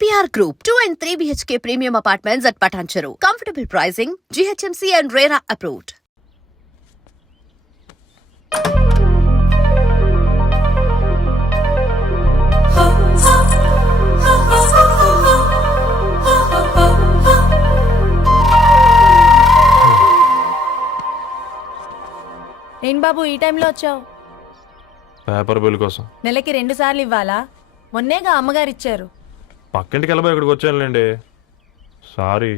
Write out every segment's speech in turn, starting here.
EPR Group, 2 and 3 BHK premium apartments at Patancheru. Comfortable pricing, GHMC and RERA approved. ఏం బాబు ఈ టైంలో వచ్చావు? Paper bill కోసం. నెలకి 2 సార్లు ఇవ్వాలా? మొన్నేగా అమ్మగారు ఇచ్చారు. పక్కింటికి వెళ్ళబోయి ఇక్కడికి వచ్చానులేండి, సారీ.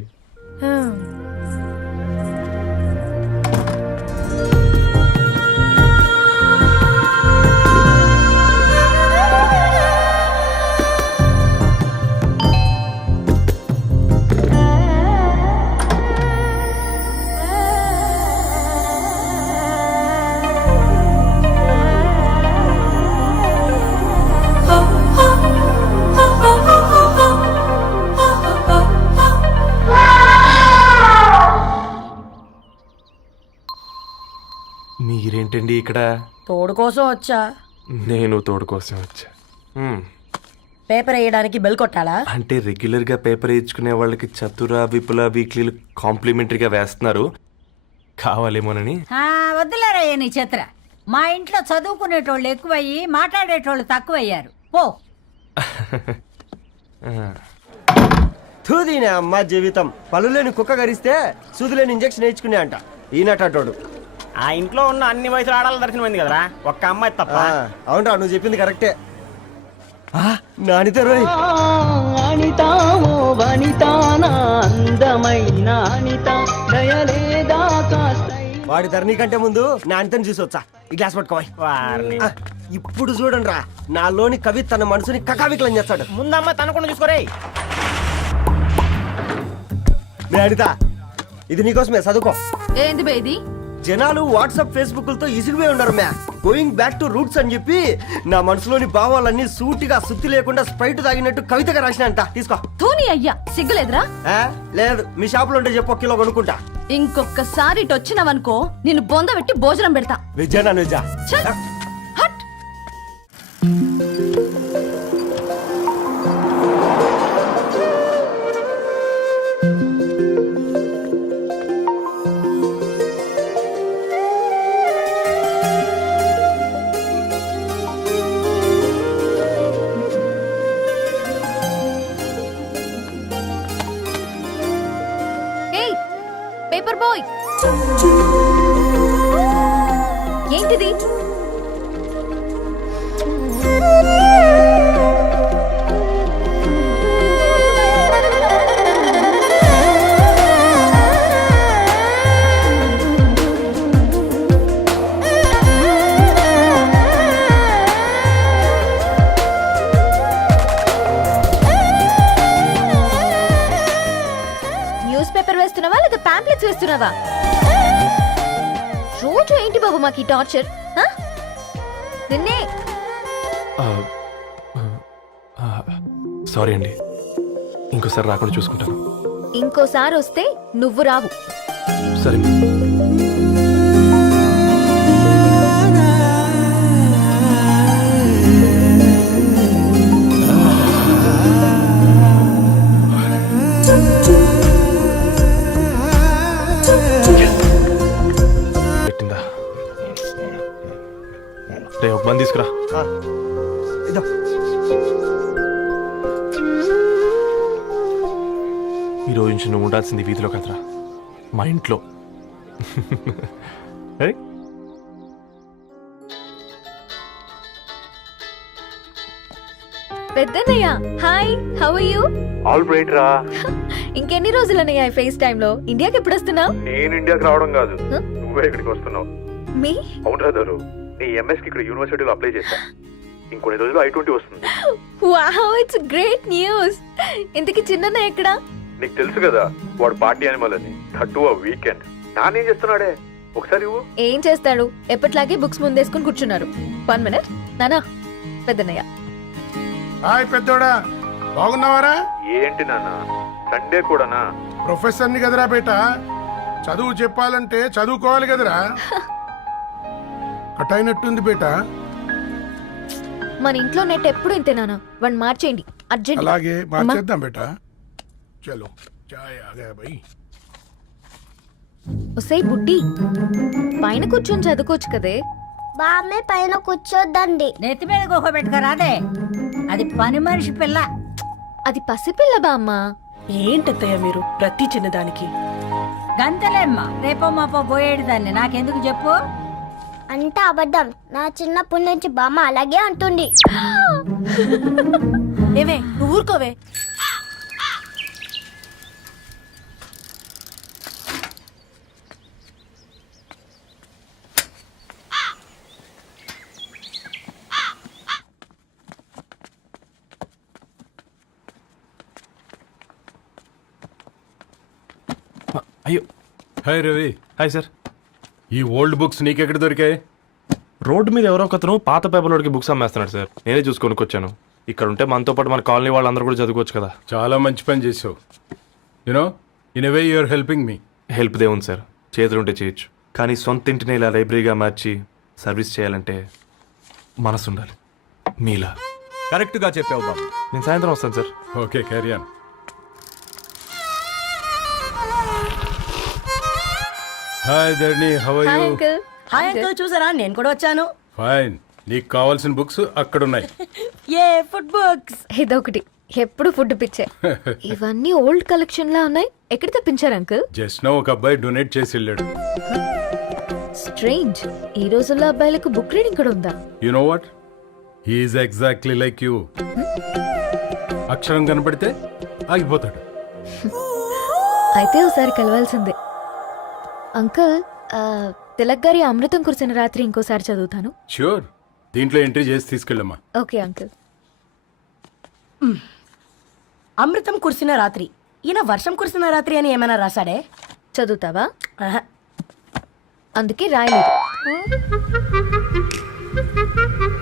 మీరేంటండి ఇక్కడ? తోడు కోసం వచ్చా. నేను తోడు కోసం వచ్చా. పేపర్ వేయడానికి బెల్ కొట్టాలా? అంటే రెగ్యులర్ గా పేపర్ వేయించుకునే వాళ్ళకి చతుర విపుల వీక్లీలు కాంప్లిమెంటరీగా వేస్తున్నారు, కావాలేమోనని. వద్దులేరయ్య నీ చిత్ర. మా ఇంట్లో చదువుకునేటోళ్ళు ఎక్కువయ్యి మాట్లాడేటోళ్ళు తక్కువయ్యారు. పో. తూదీనే అమ్మ జీవితం. పలులేని కుక్క గరిస్తే సూదులేని ఇంజక్షన్ వేయించుకునే అంట ఈనటోడు. ఆ ఇంట్లో ఉన్న అన్ని వయసులో ఆడాల దర్శనమైంది కదరా, ఒక్క అమ్మాయి తప్ప. అవునరా, నువ్వు చెప్పింది కరెక్టే. నానిత రోయ్, వాడి ధరణి కంటే ముందు నానితని చూసి వచ్చా. ఈ గ్లాస్ పట్టుకోవాలి. ఇప్పుడు చూడండి రా, నాలోని కవి తన మనసుని కకావికలం చేస్తాడు. ముందమ్మ తనకుండా చూసుకోరే. నానిత, ఇది నీకోసమే, చదువుకో. ఏంది బేది? జనాలు వాట్సాప్ ఫేస్బుక్లతో ఇసిగిపోయి ఉన్నారు మ్యా. గోయింగ్ బ్యాక్ టు రూట్స్ అని చెప్పి నా మనసులోని భావాలన్నీ సూటిగా సుత్తి లేకుండా స్ప్రైట్ తాగినట్టు కవితగా రాసిన అంట. తీసుకో. ధోని అయ్యా, సిగ్గులేదురా? లేదు, మీ షాప్ లో ఉంటే చెప్పు, కిలో కొనుక్కుంటా. ఇంకొకసారి ఇటు వచ్చినవనుకో నిన్ను బొంద పెట్టి భోజనం పెడతా. వెజ్జా నాన్ వెజ్జా? హట్. పేపర్ బాయ్, ఏంటిది? న్యూస్ పేపర్ వేస్తున్నావా లేదా పాంప్లెట్స్ వేస్తున్నావా? రోజు ఏంటి బాబు మాకు టార్చర్? నిన్నే. సారీ అండి, ఇంకోసారి రాకుండా చూసుకుంటాను. ఇంకోసారి వస్తే నువ్వు రావు. సరే. ఒక బంద్ తీసుకురా. ఈరోజు నుంచి నువ్వు ఉండాల్సింది వీధిలో కదరా, మా ఇంట్లో. పెద్దన్నయ్య, hi, how are you? All right రా. ఇంకెన్ని రోజులన్నయ్య ఫేస్ టైం లో? ఇండియాకి ఎప్పుడు వస్తున్నావు? నేను ఇండియాకి రావడం కాదు, నువ్వే ఇక్కడికి వస్తున్నావు. మీ? అవునరా దరు, నీ ఎంఎస్ కి ఇక్కడ యూనివర్సిటీలో అప్లై చేశా. ఇంకొన్ని రోజులు I-20 వస్తుంది. Wow, it's great news. ఇంతకి చిన్నన్నయ్య ఎక్కడా? నీకు తెలుసు కదా, వాడు పార్టీ అనిమల్ అని. థర్టూ ఆ వీకెండ్. నానేం చేస్తున్నాడే, ఒకసారి ఏం చేస్తాడు, ఎప్పట్లాగే బుక్స్ ముందేసుకుని కూర్చున్నారు. 1 minute. నానా, పెద్దన్నయ్య. హాయ్ పెద్దోడా, బాగున్నావారా? ఏంటి నాన్న, సండే కూడానా? ప్రొఫెసర్ ని కదరా బేట, చదువు చెప్పాలంటే చదువుకోవాలి కదరా. కట్ అయినట్టుంది బేట. మన ఇంట్లో నెట్ ఎప్పుడు ఇంతేనా? 1 మార్చేయండి. అర్జెంట్ అలాగే అమ్మా. మార్చేద్దాం బేటా చలో చాయ్ ఆగా భయ్ ఒసేయ్ బుడ్డి పైన కూర్చొని చదువుకోవచ్చు కదే. బామ్మే పైన కూర్చోద్దండి. నెత్తి మీద గుహ పెట్టుకోరాదే, అది పని మనిషి పిల్ల. అది పసిపిల్ల బామ్మ. ఏంటత్తయ్య మీరు ప్రతి చిన్నదానికి గంతలేమ్మా, రేపో మాపో పోయేడు దాన్ని నాకెందుకు చెప్పు. అంటే అబద్ధం. నా చిన్నప్పటి నుంచి బామ్మ అలాగే అంటుంది. ఏవే నువ్వు ఊరుకోవే. అయ్యో హాయ్ రవి, హాయ్ సార్. ఈ ఓల్డ్ బుక్స్ నీకెక్కడ దొరికాయి? రోడ్డు మీద ఎవరో ఒకతను పాత పేపర్లోకి బుక్స్ అమ్మేస్తున్నాడు సార్. నేనే చూసుకొని వచ్చాను. ఇక్కడ ఉంటే మనతో పాటు మన కాలనీ వాళ్ళందరూ కూడా చదువుకోవచ్చు కదా. చాలా మంచి పని చేసావు. You know in a way you are helping me. Help దే ఉంది సార్, చేతులుంటే చేయొచ్చు. కానీ సొంత ఇంటిని ఇలా లైబ్రరీగా మార్చి సర్వీస్ చేయాలంటే మనసు ఉండాలి. మీలా. కరెక్ట్గా చెప్పావు బాబు. నేను సాయంత్రం వస్తాను sir. Okay carry on. Hi Dharni, how are hi you? Uncle. Hi uncle, చూసారా నేను కూడా వచ్చాను. ఫైన్. నీకు కావాల్సిన బుక్స్ అక్కడ ఉన్నాయి. ఏ ఫుడ్ బుక్స్? ఇదొకటి ఎప్పుడు ఫుడ్ పిచ్చే. ఇవన్నీ ఓల్డ్ కలెక్షన్ లా ఉన్నాయి. ఎక్కడ తెప్పించారు అంకుల్? జస్ట్ నో ఒక అబ్బాయి డొనేట్ చేసి వెళ్ళాడు. స్ట్రేంజ్, ఈ రోజుల్లో అబ్బాయిలకు బుక్ రీడింగ్ కూడా ఉందా? You know what, he's exactly like you. అక్షరం కనపడితే ఆగిపోతాడు. అయితే ఒకసారి కలవాల్సిందే. అంకుల్, తిలక్ గారి అమృతం కురిసిన రాత్రి ఇంకోసారి చదువుతాను. ష్యూర్, దీంట్లో ఎంట్రీ చేసి తీసుకెళ్ళమ్మా. Okay uncle. అమృతం కురిసిన రాత్రి. ఈయన వర్షం కురిసిన రాత్రి అని ఏమైనా రాశాడే? చదువుతావా? ఆహా. అందుకే రాయలేదు.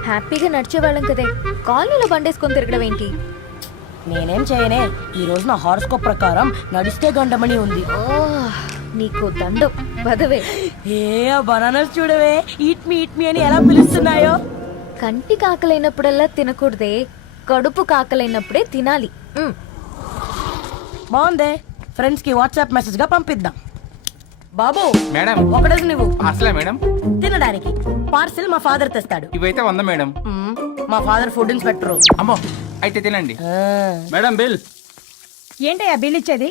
హ్యాపీగా నడిచేవాళ్ళం కదే, కాలనీలో బండేసుకొని తిరగడం ఏంటి? నేనేం చేయనే, ఈ రోజు నా హారోస్కోప్ ప్రకారం నడిస్తే గండమణి ఉంది. ఓ, నీకు దండం పదవే. ఏ బనానాస్ చూడవే, ఈట్ మీ అని ఎలా పిలుస్తున్నాయో. కంటి కాకలైనప్పుడల్లా తినకూడదే, కడుపు కాకలైనప్పుడే తినాలి. బాగుందే, ఫ్రెండ్స్ కి వాట్సాప్ మెసేజ్ గా పంపిద్దాం. బాబు మేడం ఒకటేసి నువ్వు అసలే మేడం తినడానికి పార్సిల్ మా ఫాదర్ తెస్తాడు. ఇవైతే 100 మేడం. మా ఫాదర్ ఫుడ్ ఇన్స్పెక్టర్. అమ్మో అయితే తినండి మేడం. బిల్ ఏంటయ్యా బిల్ ఇచ్చేది?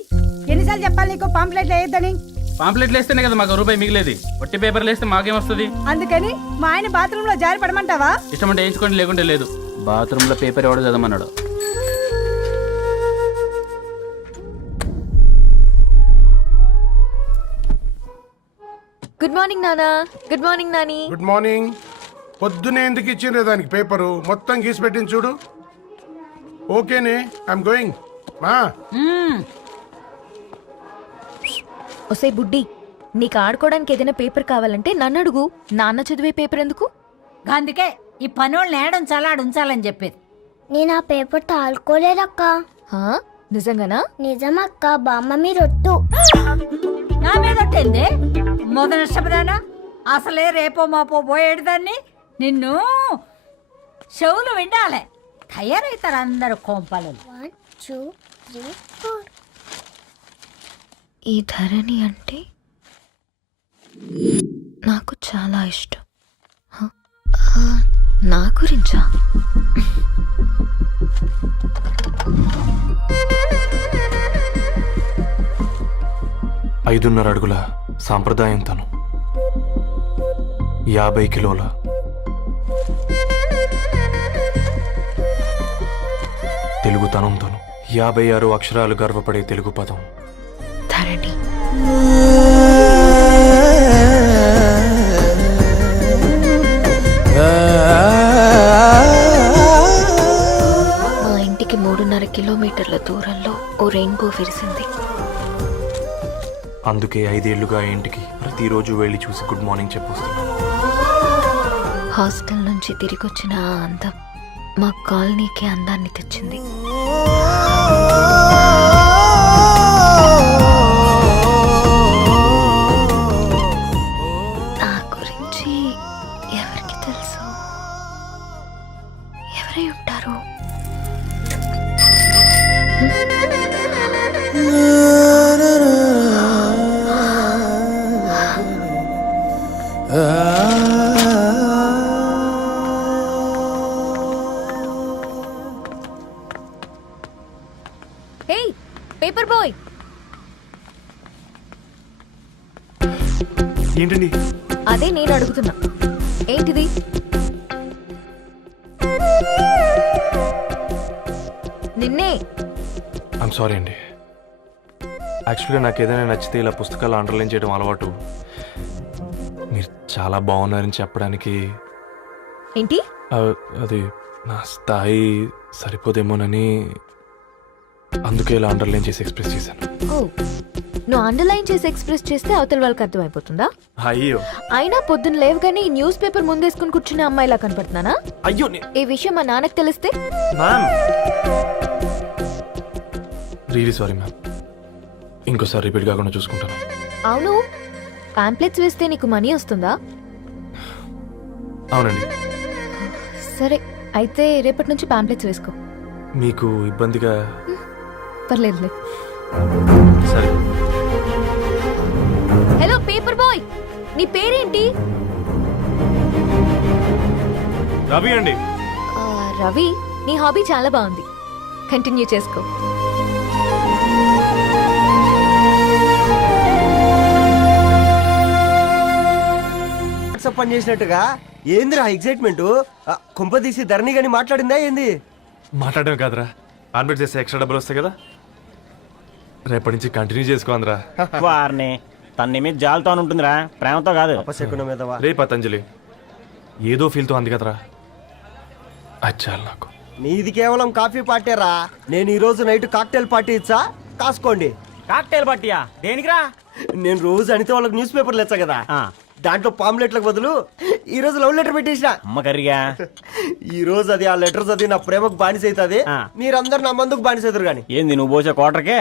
ఎన్నిసార్లు చెప్పాలి నీకు పాంప్లెట్ వేయొద్దని? పాంప్లెట్లు వేస్తేనే కదా మాకు రూపాయి మిగిలేది. ఒట్టి పేపర్లు వేస్తే మాకేమొస్తుంది? అందుకని మా ఆయన బాత్రూమ్ లో జారి పడమంటావా? ఇష్టం అంటే వేయించుకోండి, లేకుంటే లేదు. బాత్రూంలో పేపర్ ఎవడో చదవమన్నాడు. గుడ్ మార్నింగ్ నానా. Good morning Nani. Good morning. పొద్దునే ఎందుకు ఇచ్చిండ్రే దానికి పేపరు? మొత్తం గీసి పెట్టింది చూడు. ఓకేనే, ఐఎమ్ గోయింగ్. మా ఒసే బుడ్డి, నీకు ఆడుకోవడానికి ఏదైనా పేపర్ కావాలంటే నన్ను అడుగు. నాన్న చదివే పేపర్ ఎందుకు? అందుకే ఈ పనోళ్ళని ఏడుంచాలా ఉంచాలని చెప్పేది. నేను ఆ పేపర్ తాలుకోలేదక్క. హా? నిజంగానా? నిజమక్క, బామ్మ మీరొట్టు. నా మీద ఒట్టేంది? మొదటి నష్టపదానా? అసలే రేపో మాపో పోయేడు దాన్ని. నిన్ను చెవులు వినాలే, తయారవుతారు అందరు కోంపాలు. 1 2 3 4. ఈ ధరణి అంటే నాకు చాలా ఇష్టం. హ? నా గురించా? ఐదున్నర అడుగుల సాంప్రదాయం తను, 50 కిలోల తెలుగుతనం తను, 56 అక్షరాలు గర్వపడే తెలుగు పదం ధరణి. మా ఇంటికి 3.5 కిలోమీటర్ల దూరంలో ఓ రెయిన్బో విరిసింది. అందుకే 5 ఏళ్లుగా ఇంటికి ప్రతిరోజు వెళ్ళి చూసి గుడ్ మార్నింగ్ చెప్పొస్తున్నాను. హాస్టల్ నుంచి తిరిగొచ్చిన ఆ అందం మా కాలనీకి అందాన్ని తెచ్చింది. నా గురించి ఎవరికి తెలుసు? ఎవరై ఉంటారు? హే పేపర్ బాయ్, ఏంటండి? అదే నేను అడుగుతున్నా, ఏంటిది? నిన్నే. ఐమ్ సారీ అండి. యాక్చువల్గా నాకు ఏదైనా నచ్చితే ఇలా పుస్తకాలు అండర్లైన్ చేయడం అలవాటు. మీరు చాలా బాగున్నారని చెప్పడానికి ఏంటి? అది నా స్థాయి సరిపోదేమోనని అందుకే ఇలా అండర్లైన్ చేసి ఎక్స్ప్రెస్ చేశాను. ఓ, నువ్వు అండర్లైన్ చేసి ఎక్స్ప్రెస్ చేస్తే అవతల వాళ్ళకి అర్థమైపోతుందా? అయ్యో అయినా పొద్దున్న లేవగానే ఈ న్యూస్ పేపర్ ముందేసుకుని కూర్చునే అమ్మాయిలా కనపడుతున్నానా? అయ్యో ఈ విషయం మా నాన్నకి తెలిస్తే? Ma'am really sorry ma'am. ఇంకోసారి రిపీట్ కాకుండా చూసుకుంటాను. అవును, పాంప్లెట్స్ వేస్తే నీకు మనీ వస్తుందా? అవునండి. సరే అయితే రేపటి నుంచి పాంప్లెట్స్ వేసుకో. మీకు ఇబ్బందిగా? పర్లేదులే. సరే. హలో పేపర్ బాయ్, నీ పేరేంటి? రవి అండి. రవి, నీ హాబీ చాలా బాగుంది, కంటిన్యూ చేసుకో. వాట్సాప్ పని చేసినట్టుగా ఏందిరా ఎక్సైట్మెంట్? కుంప తీసి ధరణి గాని మాట్లాడిందా ఏంది? మాట్లాడడం కాదురా, కాన్వర్ట్ చేస్తే ఎక్స్ట్రా డబ్బులు వస్తాయి కదా, రేపటి నుంచి కంటిన్యూ చేసుకోందిరా. వారిని తన మీద జాలతో ఉంటుందిరా, ప్రేమతో కాదు. అపశకున మీదవా? రే పతంజలి, ఏదో ఫీల్తో అంది కదరా, అది చాలు నాకు. నీది కేవలం కాఫీ పార్టీరా. నేను ఈ రోజు నైట్ కాక్టైల్ పార్టీ ఇచ్చా, కాసుకోండి. కాక్టైల్ పట్టియా దేనికిరా? నేను రోజు అనితే వాళ్ళకి న్యూస్ పేపర్లు ఇచ్చా కదా, ఆ, దాంట్లో పాంప్లెట్లకు బదులు ఈ రోజు లవ్ లెటర్ పెట్టేసిన. అమ్మ కర్రీగా. ఈ రోజు అది ఆ లెటర్ చదివి నా ప్రేమకు బానిస అవుతుంది. ఆ. మీరందరు నా మందుకు బానిస అవుతారు కానీ. ఏంది నువ్వు పోసే కోటర్కే?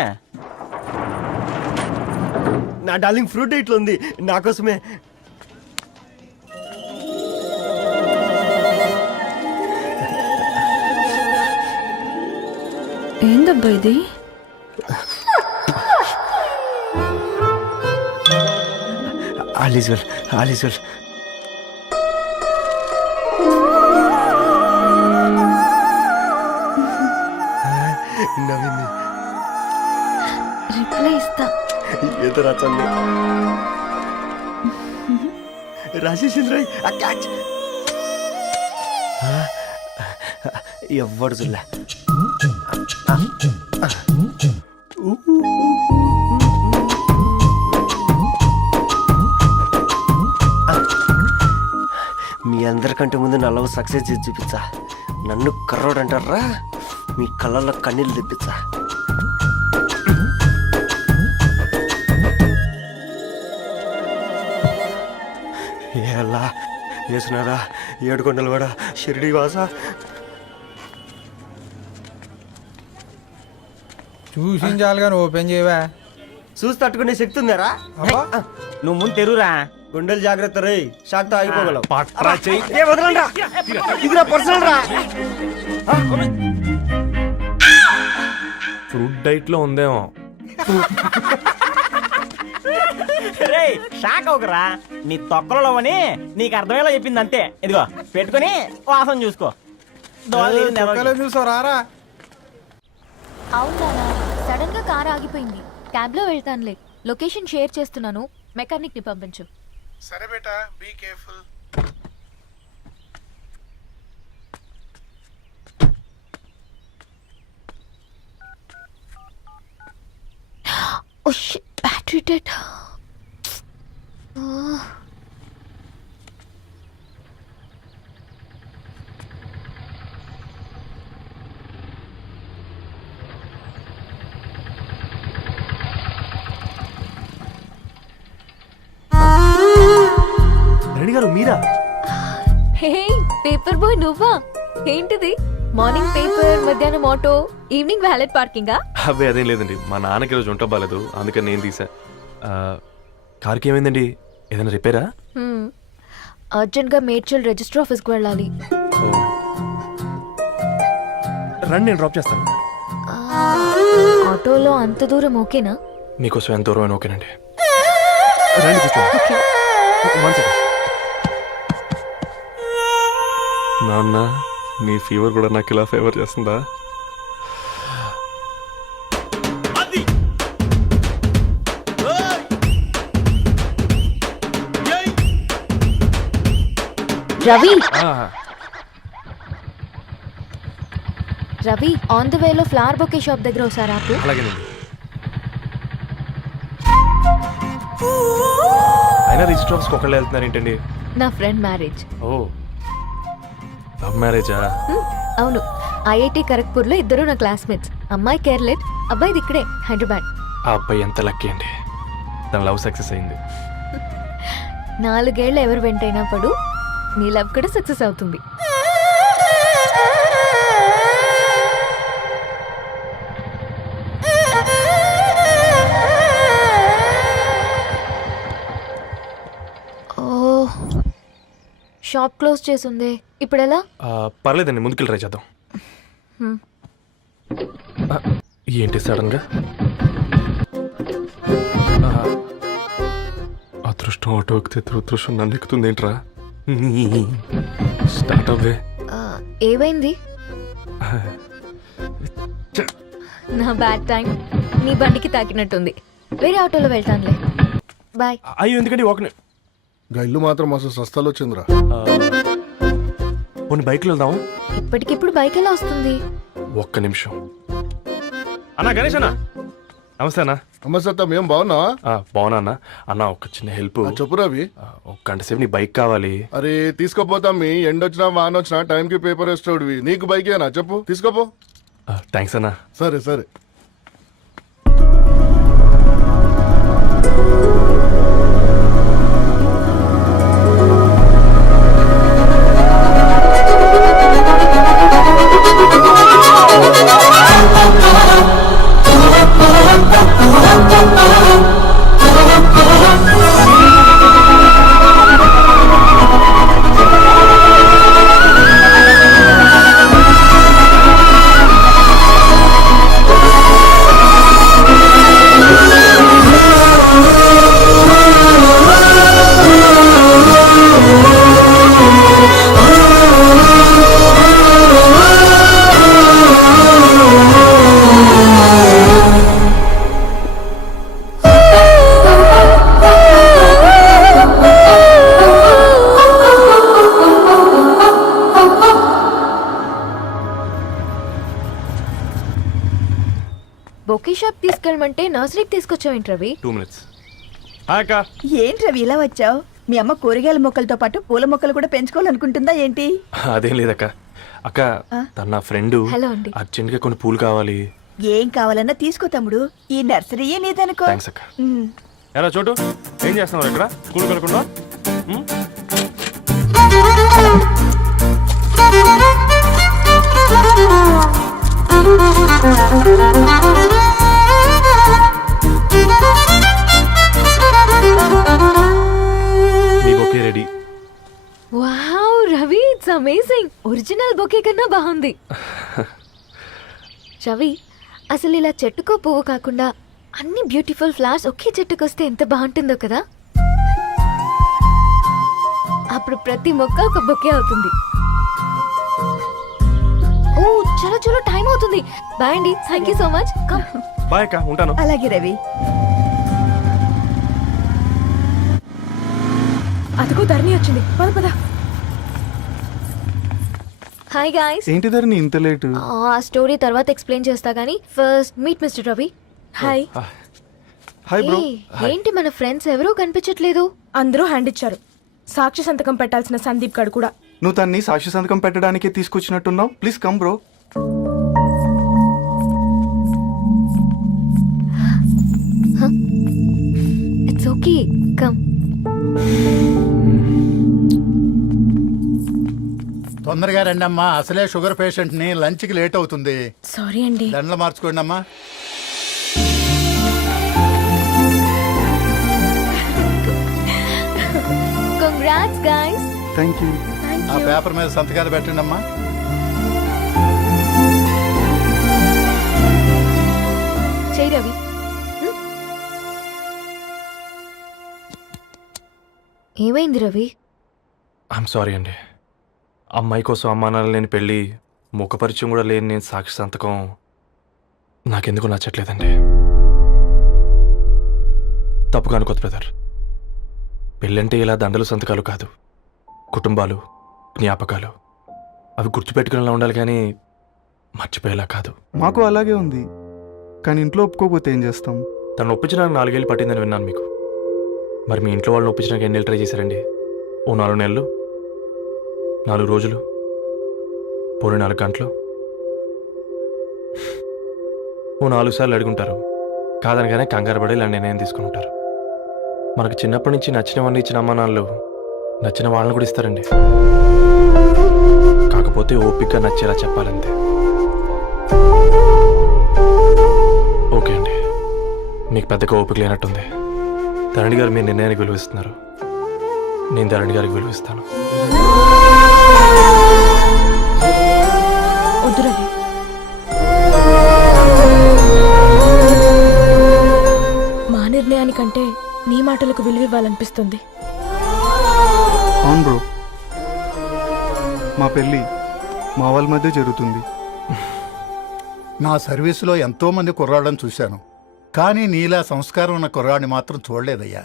నా డార్లింగ్ ఫ్రూట్ ఇట్లా ఉంది నా కోసమే. ఏందబ్బా ఇది? All is well, all is well. నవ్వింది. రిప్లై ఇస్తా. ఏదో రాచండి రాజేసింద్ర క్యాచ్. ఎవ్వడు చూడలే. మీ అందరికంటే ముందు నా లవ్ సక్సెస్ చేసి చూపించా. నన్ను కర్రోడు అంటారా, మీ కళ్ళల్లో కన్నీళ్ళు తెప్పించా. ఎలా వేసినారా ఏడుకొండలు కూడా షిరిడి వాస. చూసించాలుగా ఓపెన్ చేయవా? చూసి తట్టుకునే శక్తి ఉందారా? నువ్వు ముందు తెరురా. గుండెలు జాగ్రత్త రే, షాక్ తో ఆగిపోగలవు. పట్రా చెయ్యి. ఏ వదలండి రా, ఇది నా పర్సనల్ రా. ఫ్రూట్ డైట్ లో ఉందేమో. రే షాక్ అవుకరా, నీ తొక్కలలో అని నీకు అర్థమయ్యేలా చెప్పింది అంతే. ఇదిగో పెట్టుకుని వాసన చూసుకో. చూసారా? అవునా, సడన్ గా కార్ ఆగిపోయింది. క్యాబ్ లో వెళ్తానులే. లొకేషన్ షేర్ చేస్తున్నాను, మెకానిక్ ని పంపించు. సరే బేటా, be careful. Oh shit, battery dead. Reddy garu మీరా? హే పేపర్ బాయ్, నువ్వా? ఏంటిది? మార్నింగ్ పేపర్, మధ్యాహ్నం ఆటో, ఈవినింగ్ వ్యాలెట్ పార్కింగా? అబ్బాయి అదేం లేదండి, మా నాన్నకి రోజు ఉంట బాగాలేదు, అందుకని నేను తీసా. కార్కి ఏమైందండి? ఏదైనా రిపేరా? అర్జెంట్ గా మేడ్చల్ రిజిస్టర్ ఆఫీస్ కు వెళ్ళాలి. రండి, నేను డ్రాప్ చేస్తాను. ఆటోలో అంత దూరం ఓకేనా? మీకోసం ఎంత దూరం అయినా ఓకేనండి. రండి కూర్చోండి. One second. నాన్న, నీ ఫీవర్ కూడా నాకు ఇలా ఫేవర్ చేస్తుందా? రవి ఆ, రవి ఆన్ ద వేలో ఫ్లవర్ బొకే షాప్ దగ్గర ఒకసారి ఆపు. అలాగేనండి. అయినా రిజిస్టర్ ఆఫీస్కి ఒకళ్ళు వెళ్తున్నారు ఏంటండి? నా ఫ్రెండ్ మ్యారేజ్. ఓ, లవ్ మ్యారేజా? అవును, ఐఐటి ఖరగ్పూర్ లో ఇద్దరు నా క్లాస్మేట్స్. అమ్మాయి కేర్లెట్, అబ్బాయిది ఇక్కడే హైదరాబాద్. ఆ అబ్బాయి ఎంత లక్కీ అండి, తన లవ్ సక్సెస్ అయింది. 4 ఏళ్ళు ఎవరు వెంటైనా పడు, నీ లవ్ కూడా సక్సెస్ అవుతుంది. ఓ, షాప్ క్లోజ్ చేసింది, ఇప్పుడు ఎలా? పర్లేదండి, ముందుకెళ్ళి ట్రై చేద్దాం. ఆ, ఏంటి సడన్గా? అదృష్టం ఆటో ఎక్కితే దురదృష్టం నన్ను ఎక్కుతుంది ఏంట్రా? స్టార్ట్ అవ్వే. ఏమైంది? నా బ్యాడ్ టైం నీ బండికి తాకినట్టుంది. వేరే ఆటోలో వెళ్తానులే, బాయ్. అయ్యో ఎందుకండి ఒక ఇల్లు మాత్రం అసలు సస్తాలో వచ్చిందిరా. కొన్ని బైక్లో వెళ్దాం. ఇప్పటికిప్పుడు బైక్ ఎలా వస్తుంది? ఒక్క నిమిషం. అన్నా గణేష్ అన్న, నమస్తే అన్న. నమస్తే, ఏం బాగున్నావా? బాగున్నా అన్న. అన్న ఒక చిన్న హెల్ప్. చెప్పు రవి. ఒక గంట సేపు నీ బైక్ కావాలి. అరే తీసుకోపోతాం, మీ ఎండొచ్చినా వాన వచ్చినా టైంకి పేపర్ వేస్తాడువి. నీకు బైక్ ఏనా చెప్పు, తీసుకోపో. థ్యాంక్స్ అన్న. సరే సరే. బొకే షాప్ తీసుకెళ్ళమంటే నర్సరీకి తీసుకొచ్చావేంటి రవి? 2 minutes. హాయ్ అక్క. ఏంటి రవి ఇలా వచ్చావు? మీ అమ్మ కూరగాయల మొక్కలతో పాటు పూల మొక్కలు కూడా పెంచుకోవాలనుకుంటుందా ఏంటి? అదేం లేదక్క. అక్క తన నా ఫ్రెండ్, హలో అండి. అర్జెంట్గా కొన్ని పూలు కావాలి. ఏం కావాలన్నా తీసుకో తమ్ముడు, ఈ నర్సరీయే నీదనుకో. థ్యాంక్స్ అక్క. ఎలా చోటు, ఏం చేస్తున్నావు ఇక్కడ? స్కూల్కి వెళ్ళకుండా? మీ bouquet ready. Wow Ravi, it's amazing. Original bouquet కన్నా బాగుంది. రవి, అసలు ఇలా చెట్టుకో పువ్వు కాకుండా అన్ని బ్యూటిఫుల్ ఫ్లవర్స్ ఒకే చెట్టుకు వస్తే ఎంత బాగుంటుందో కదా. అప్పుడు ప్రతి మొక్క ఒక బొకే అవుతుంది. ఓ చలో చలో, టైం అవుతుంది. బాయ్ అండి, thank you so much. Bye అక్క, ఉంటాను. అలాగే రవి. అదిగో ధరణి వచ్చింది, పద పద. Hi guys. ఏంటి ధరణి ఇంత లేటు? ఆ స్టోరీ తర్వాత ఎక్స్ప్లెయిన్ చేస్తా గానీ first meet mister Ravi. Hi. Hi bro. ఏంటి మన ఫ్రెండ్స్ ఎవరూ కనిపించట్లేదు? అందరూ హ్యాండ్ ఇచ్చారు. సాక్షి సంతకం పెట్టాల్సిన సందీప్ గడు కూడా. నువ్వు తన్ని సాక్షి సంతకం పెట్టడానికి తీసుకొచ్చినట్టున్నావు. Please come bro. It's okay, come. తొందరగా రండి అమ్మా, అసలే షుగర్ పేషెంట్ ని, లంచ్ కి లేట్ అవుతుంది. సారీ అండి. దండలు మార్చుకోండి అమ్మా. Congrats guys. Thank you. ఆ పేపర్ మీద సంతకాలు పెట్టండి అమ్మా. చెయ్యి రవి. ఏమైంది రవి? ఐఎమ్ సారీ అండి. అమ్మాయి కోసం అమ్మానాలు లేని పెళ్ళి, ముఖపరిచయం కూడా లేని నేను సాక్షి సంతకం నాకెందుకు నచ్చట్లేదండి. తప్పుగా అనుకోదు బ్రదర్. పెళ్ళంటే ఇలా దండలు సంతకాలు కాదు, కుటుంబాలు, జ్ఞాపకాలు. అవి గుర్తుపెట్టుకునేలా ఉండాలి కానీ మర్చిపోయేలా కాదు. మాకు అలాగే ఉంది, కానీ ఇంట్లో ఒప్పుకోకపోతే ఏం చేస్తాం? తను ఒప్పించడానికి 4 ఏళ్ళు పట్టిందని విన్నాను మీకు. మరి మీ ఇంట్లో వాళ్ళని ఒప్పించడానికి ఎన్ని ఏళ్ళు ట్రై చేశారండి? ఓ 4 నెలలు, 4 రోజులు, పోనీ 4 గంటలు, ఓ 4 సార్లు అడుగుంటారు. కాదనగానే కంగారు పడి ఇలా నిర్ణయం తీసుకుని ఉంటారు. మనకు చిన్నప్పటి నుంచి నచ్చినవన్నీ ఇచ్చిన అమ్మ నాన్నలు నచ్చిన వాళ్ళని కూడా ఇస్తారండి. కాకపోతే ఓపిక నచ్చేలా చెప్పాలంతే. ఓకే అండి, మీకు పెద్దగా ఓపిక లేనట్టుంది. ధరణి గారు మీ నిర్ణయానికి విలువిస్తున్నారు, నేను ధరణి గారికి విలువిస్తాను. వద్దు రవి, మా నిర్ణయానికంటే నీ మాటలకు విలువివ్వాలనిపిస్తుంది. అవును బ్రో, మా పెళ్ళి మా వాళ్ళ మధ్య జరుగుతుంది. నా సర్వీసులో ఎంతో మంది కుర్రాళ్ళని చూశాను, కానీ నీలా సంస్కారం ఉన్న కుర్రాడిని మాత్రం చూడలేదయ్యా.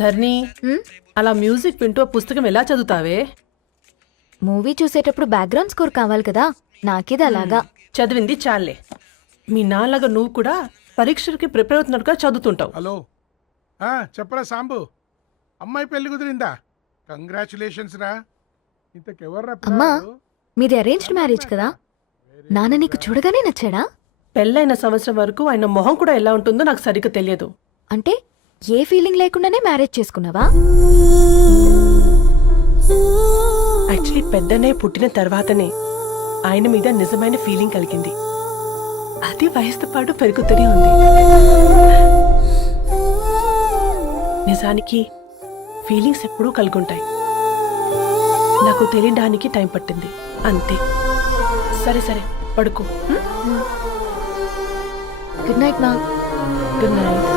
ధర్ని, అలా మ్యూజిక్ వింటూ పుస్తకం ఎలా చదువుతావే? మూవీ చూసేటప్పుడు బ్యాక్గ్రౌండ్ స్కోర్ కావాలి కదా, నాకిది అలాగా. చదివింది చాలే. మీ నాన్నగా నువ్వు కూడా పరీక్షలకి ప్రిపేర్ అవుతున్నట్టుగా చదువుతుంటావు. హలో, చెప్పరా సాంబు, అమ్మాయి పెళ్లి కుదిరిందా? కంగ్రాచులేషన్స్ రా. ఇంతకెవర్రా అమ్మా, పిల్లాడు? మీది అరేంజ్డ్ మ్యారేజ్ కదా, నాన్న నీకు చూడగానే నచ్చాడా? పెళ్ళైన సంవత్సరం వరకు ఆయన మొహం కూడా ఎలా ఉంటుందో నాకు సరిగ్గా తెలియదు. అంటే ఏ ఫీలింగ్ లేకుండానే మ్యారేజ్ చేసుకున్నావా? యాక్చువల్లీ పెద్దనే పుట్టిన తర్వాతనే ఆయన మీద నిజమైన ఫీలింగ్ కలిగింది. అది వయసుతో పాటు పెరుగుతూనే ఉంది. నిజానికి ఫీలింగ్స్ ఎప్పుడూ కలుగుంటాయి, నాకు తెలియడానికి టైం పట్టింది అంతే. సరే సరే, పడుకో. గుడ్ నైట్ మా. Good night.